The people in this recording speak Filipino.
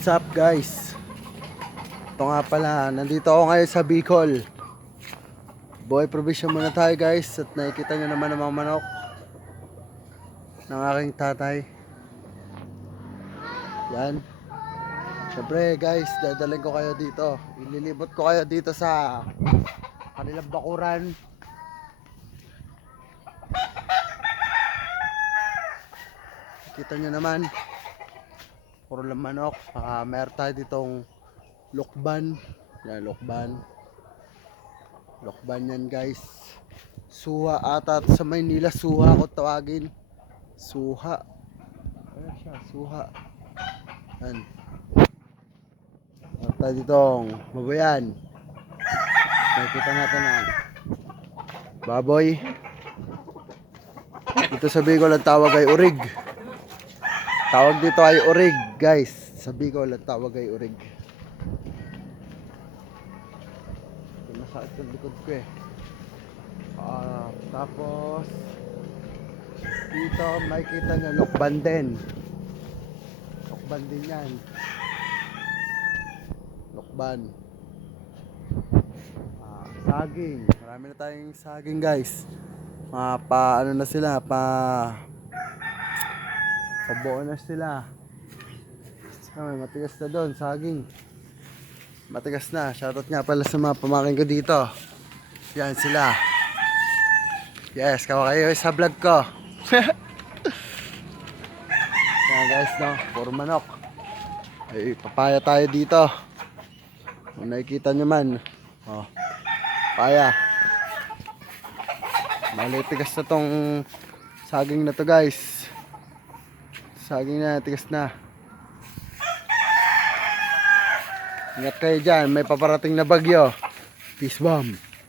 What's up guys? Ito nga pala, nandito ako ngayon sa Bicol. Boy provision muna tayo guys. At nakikita nyo naman ang mga manok ng aking tatay. Yan. Siyempre guys, dadalhin ko kayo dito. Ililibot ko kayo dito sa kanilang bakuran. Kita nyo naman, puro lang manok. Meron tayo ditong lokban. Yan, lokban. Lokban yan guys. Suha ata sa Maynila, suha ko tawagin. Suha. Ano siya? Suha. Yan. Meron tayo ditong babayan. Nakikita natin ang baboy. Dito sa Bicol ang tawag ay urig. Tawag dito ay urig guys. Sa Bicol ang tawag ay urig. Masakit yung likod ko eh. Tapos dito makikita nyo lokban din. Lokban din yan. Lokban. Saging. Marami na tayong saging guys. Ano na sila, pabuo na sila. May matigas na doon, saging. Matigas na. Shoutout nga pala sa mga pamangkin ko dito. Yan sila. Yes, kawa kayo sa vlog ko. Yan guys, no, puro manok. Ay, papaya tayo dito. Kung nakikita nyo man. Oh, papaya. Malitigas na tong saging na to guys. Saging na, tigas na. Ingat kayo dyan, may paparating na bagyo. Peace bomb.